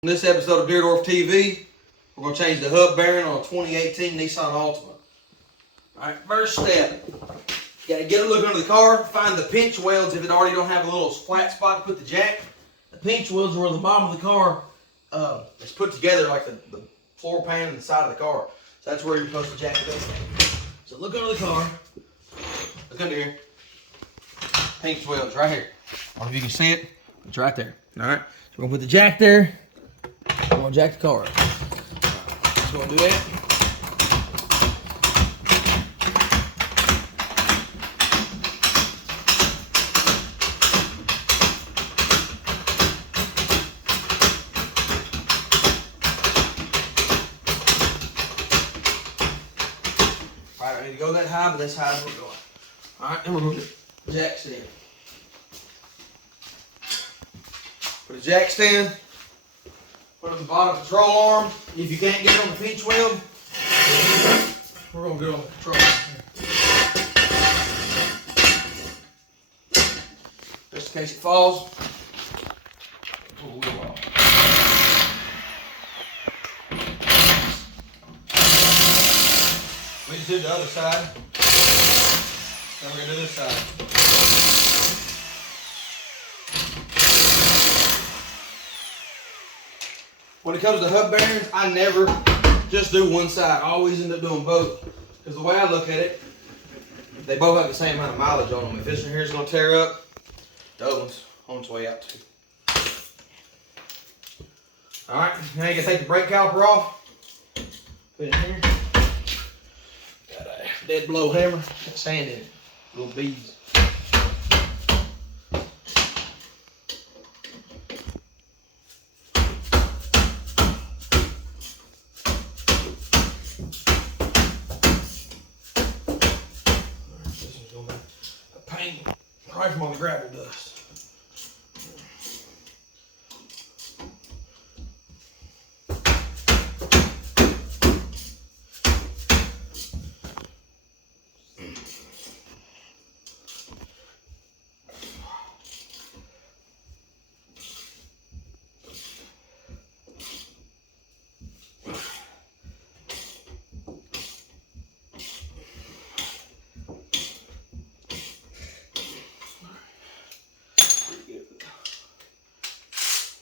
In this episode of Deerdorf TV, we're going to change the hub bearing on a 2018 Nissan Altima. Alright, first step, you got to get a look under the car, find the pinch welds if it already don't have a little flat spot to put the jack. The pinch welds are where the bottom of the car is put together like the floor pan and the side of the car. So that's where you're supposed to jack it up. So look under the car, look under here, pinch welds right here. I don't know if you can see it, it's right there. Alright, so we're going to put the jack there. I'm going to jack the car up. Just going to do that. Alright, I need to go that high, but that's how we're going. Alright, then we're going to put the jack stand. Put a jack stand. Put on the bottom control arm. If you can't get it on the pinch weld, we're going to get on the control arm. Just in case it falls, pull the wheel off. We just did the other side. Now we're going to do this side. When it comes to hub bearings, I never just do one side. I always end up doing both. Because the way I look at it, they both have the same amount of mileage on them. If this one here is going to tear up, the other one's on its way out too. Alright, now you can take the brake caliper off. Put it in here. Got a dead blow hammer. Got sand in it. Little beads. Right from all the gravel dust.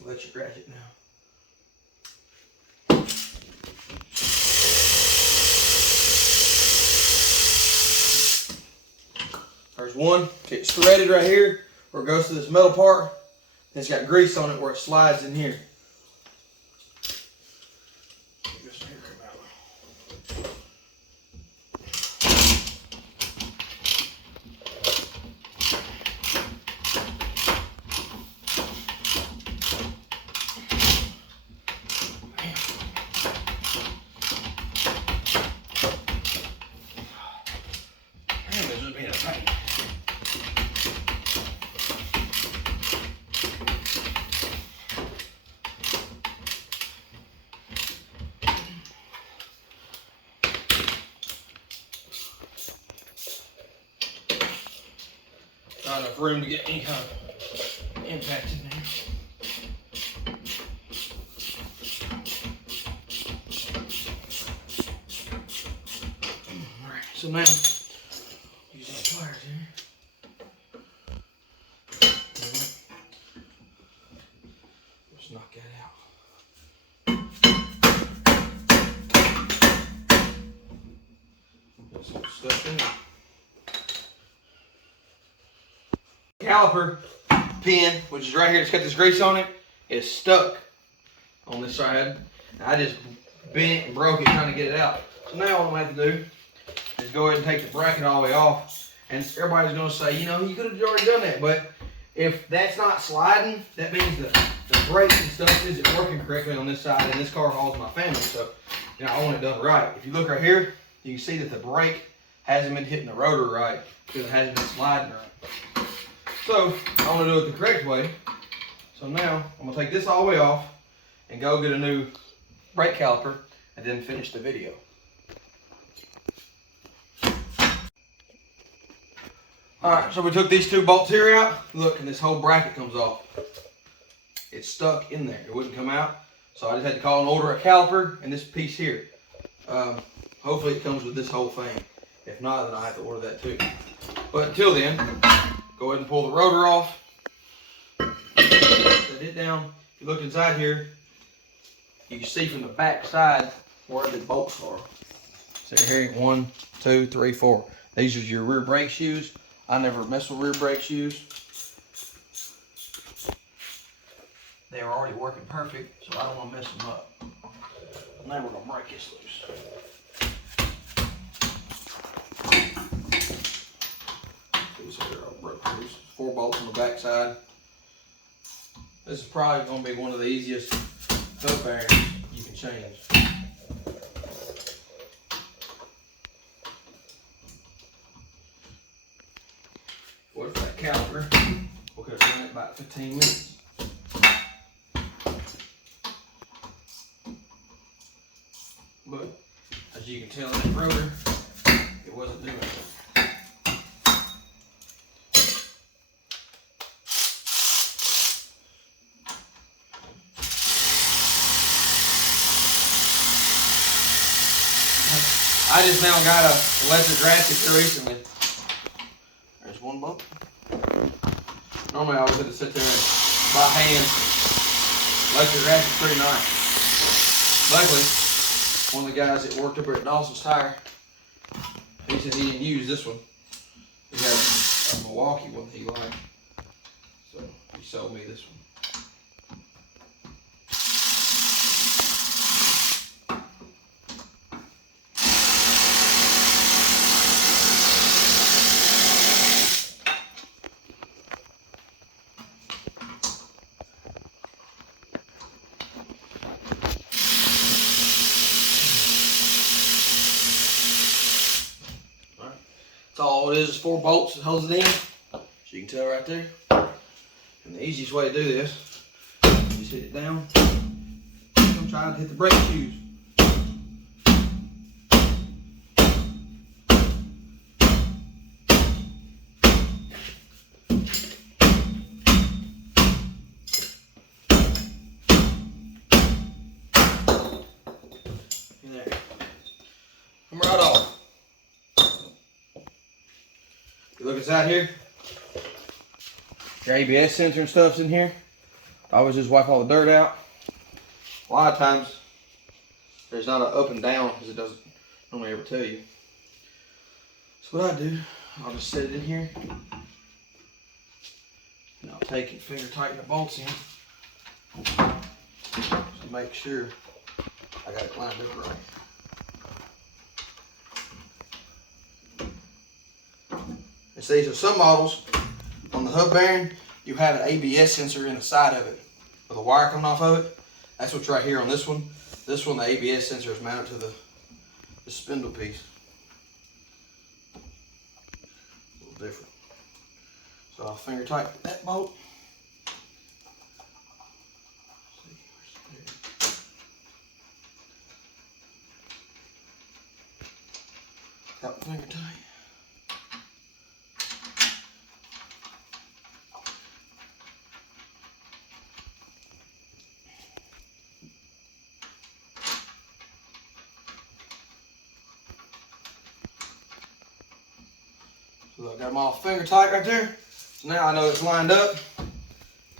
Let you scratch it now. There's one. It's threaded right here where it goes to this metal part. And it's got grease on it where it slides in here. Not enough room to get any kind of impact in there. Alright, so now use these pliers here. Let's knock that out. There's some stuff in there. Caliper pin, which is right here, it's got this grease on it, is stuck on this side. I just bent and broke it trying to get it out. So now what I'm going to have to do is go ahead and take the bracket all the way off. And everybody's going to say, you know, you could have already done that. But if that's not sliding, that means the brakes and stuff isn't working correctly on this side. And this car hauls my family, so you know, I want it done right. If you look right here, you can see that the brake hasn't been hitting the rotor right because it hasn't been sliding right. So I want to do it the correct way. So now I'm going to take this all the way off and go get a new brake caliper and then finish the video. Alright, so we took these two bolts here out. Look, and this whole bracket comes off. It's stuck in there. It wouldn't come out. So I just had to call and order a caliper and this piece here. Hopefully it comes with this whole thing. If not, then I'll have to order that too. But until then, go ahead and pull the rotor off. Set it down. If you look inside here, you can see from the back side where the bolts are. So here, 1, 2, 3, 4. These are your rear brake shoes. I never mess with rear brake shoes. They are already working perfect, so I don't want to mess them up. Now we're going to break this loose. These here are broke loose. 4 bolts on the back side. This is probably going to be one of the easiest hub bearings you can change. What if that caliper? We could have done it about 15 minutes. But as you can tell in the rotor, it wasn't doing it. I just now got a electric ratchet here recently. There's one bolt. Normally I always had to sit there and by hand. Electric ratchet's pretty nice. Luckily, one of the guys that worked up here at Dawson's Tire, he said he didn't use this one. He had a Milwaukee one he liked. So he sold me this one. That's all it is 4 bolts that holds it in. So you can tell right there. And the easiest way to do this, you just hit it down. I'm trying to hit the brake shoes. And there. Come right off. You look inside here, your ABS sensor and stuff's in here. I always just wipe all the dirt out. A lot of times, there's not an up and down as it doesn't normally ever tell you. So what I do, I'll just set it in here. And I'll take and finger tighten the bolts in. To make sure I got it lined up right. And see, so some models on the hub bearing, you have an ABS sensor in the side of it with a wire coming off of it. That's what's right here on this one. This one, the ABS sensor is mounted to the spindle piece. A little different. So I'll finger tighten that bolt. Tap the finger tight. So I got them all finger tight right there. So now I know it's lined up.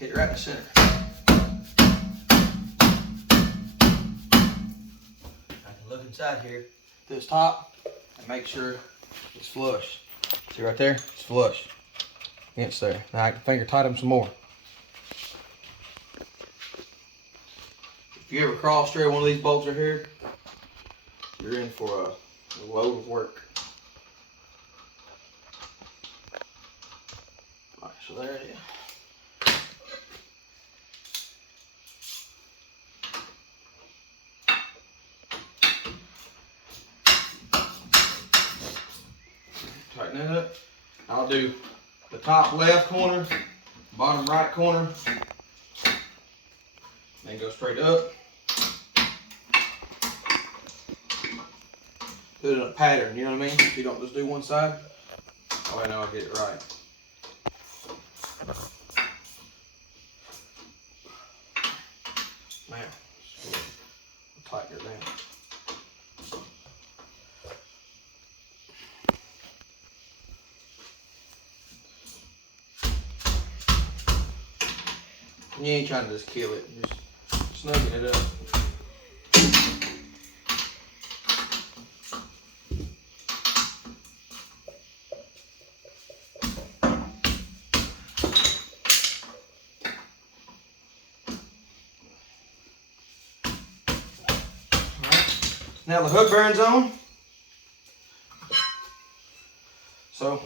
Hit it right in the center. I can look inside here to this top and make sure it's flush. See right there? It's flush against there. Now I can finger tighten them some more. If you ever cross thread one of these bolts right here, you're in for a load of work. Alright, so there it is. Tighten that up. I'll do the top left corner, bottom right corner, then go straight up. Put it in a pattern, you know what I mean? You don't just do one side. Oh, I know I'll get it right. Now, tighten her down. You ain't trying to just kill it, just snugging it up. Now the hood bearing's on. So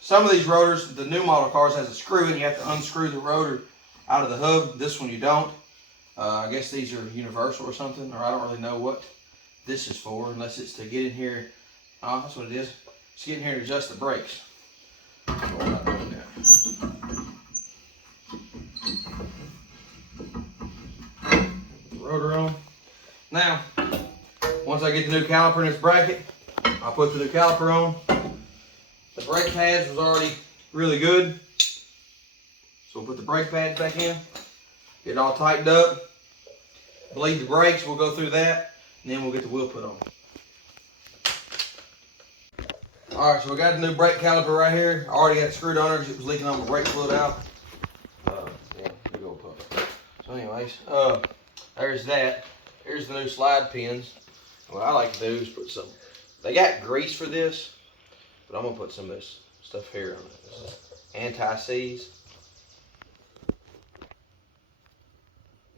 some of these rotors, the new model cars has a screw and you have to unscrew the rotor out of the hub. This one you don't. I guess these are universal or something, or I don't really know what this is for, unless it's to get in here. Oh, that's what it is. It's getting here to adjust the brakes. So we're not doing that. The rotor on. Now, once I get the new caliper in its bracket, I'll put the new caliper on. The brake pads was already really good. So we'll put the brake pads back in, get it all tightened up, bleed the brakes, we'll go through that, and then we'll get the wheel put on. Alright, so we got the new brake caliper right here. I already got it screwed on her because it was leaking all my brake fluid out. Yeah, big old puff. So anyways, there's that. Here's the new slide pins. What I like to do is put some, they got grease for this, but I'm going to put some of this stuff here on it. This is anti-seize.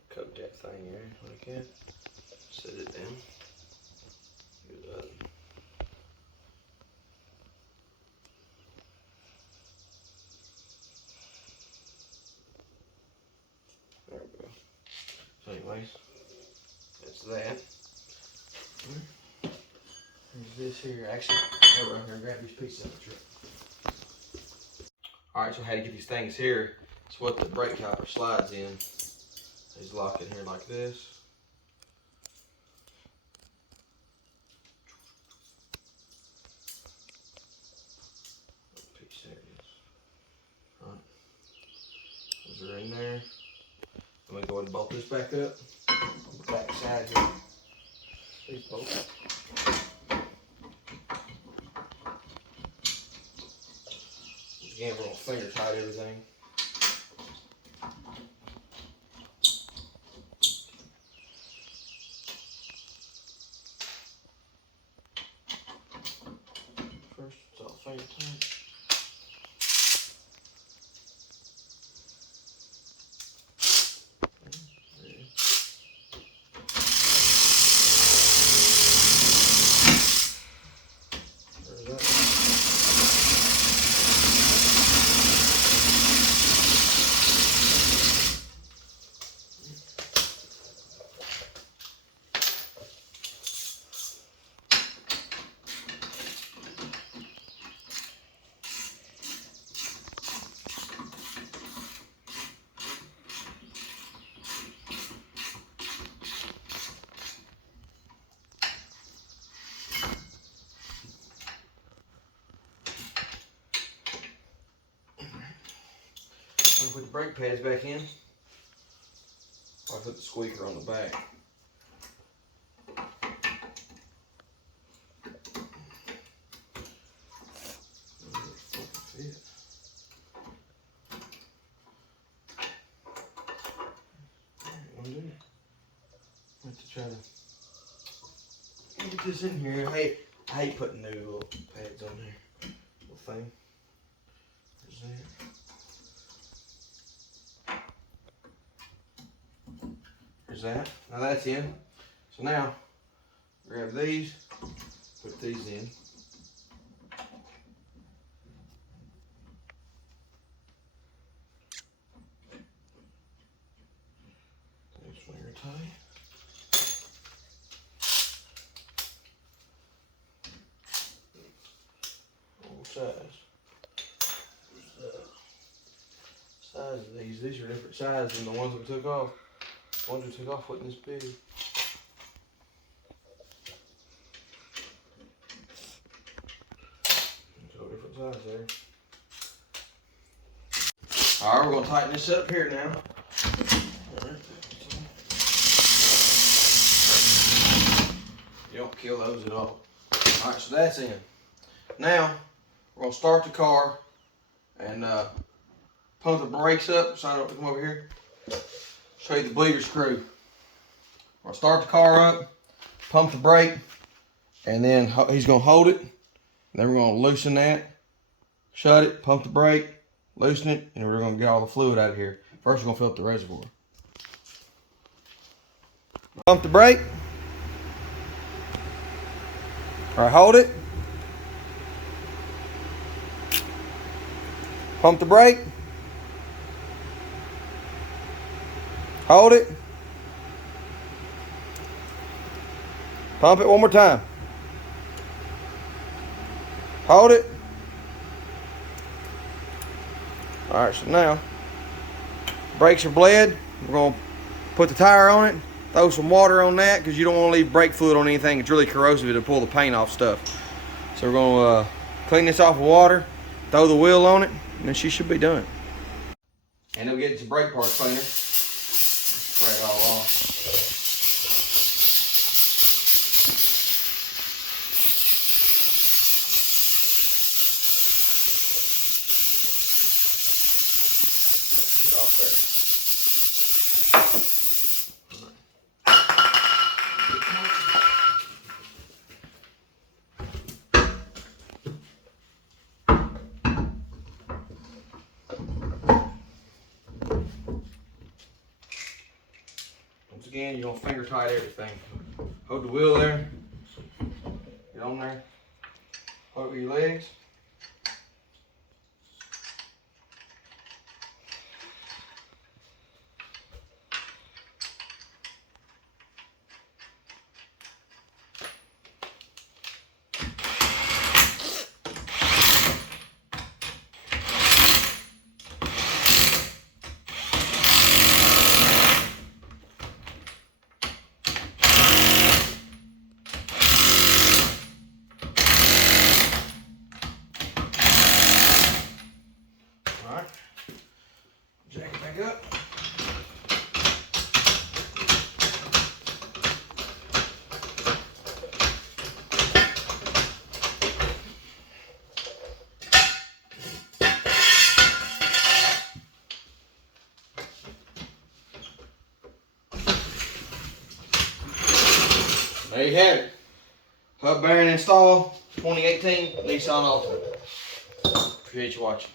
Coat that thing here like that. Set it down. Good up. There we go. So anyways, that's that. There's this here. Actually, I'll run here and grab these pieces out of the truck. Alright, so how to get these things here. It's what the brake caliper slides in. These lock in here like this. Piece, there it is. Alright. Those are in there. I'm going to go ahead and bolt this back up. On the back side here. These bolts. Again, we're going to finger tight everything. First, it's all finger tight. I'll put the brake pads back in. I'll put the squeaker on the back. I have to try to get this in here. I hate putting new little pads on there. Little thing. There's that. There's that. Now that's in. So now, grab these, put these in. Finger tight. Old size. Size of these. These are different sizes than the ones we took off. The ones we took off wasn't this big. So different size there. Alright, we're going to tighten this up here now. Alright. kill those at all. All right, so that's in. Now, we're gonna start the car and pump the brakes up. Sign up, come over here. Show you the bleeder screw. We're gonna start the car up, pump the brake, and then he's gonna hold it. Then we're gonna loosen that, shut it, pump the brake, loosen it, and we're gonna get all the fluid out of here. First, we're gonna fill up the reservoir. Pump the brake. All right, hold it. Pump the brake. Hold it. Pump it one more time. Hold it. All right, so now brakes are bled. We're gonna put the tire on it, throw some water on that because you don't want to leave brake fluid on anything. It's really corrosive. It'll pull the paint off stuff. So we're gonna clean this off with water, throw the wheel on it, and then she should be done. And then we get some brake parts cleaner. Spray it all off. Off there. Once again, you're gonna finger tight everything. Hold the wheel there. Get on there. Hold it with your legs. Jack it back up. There you have it. Hub bearing install, 2018 Nissan Altima. Appreciate you watching.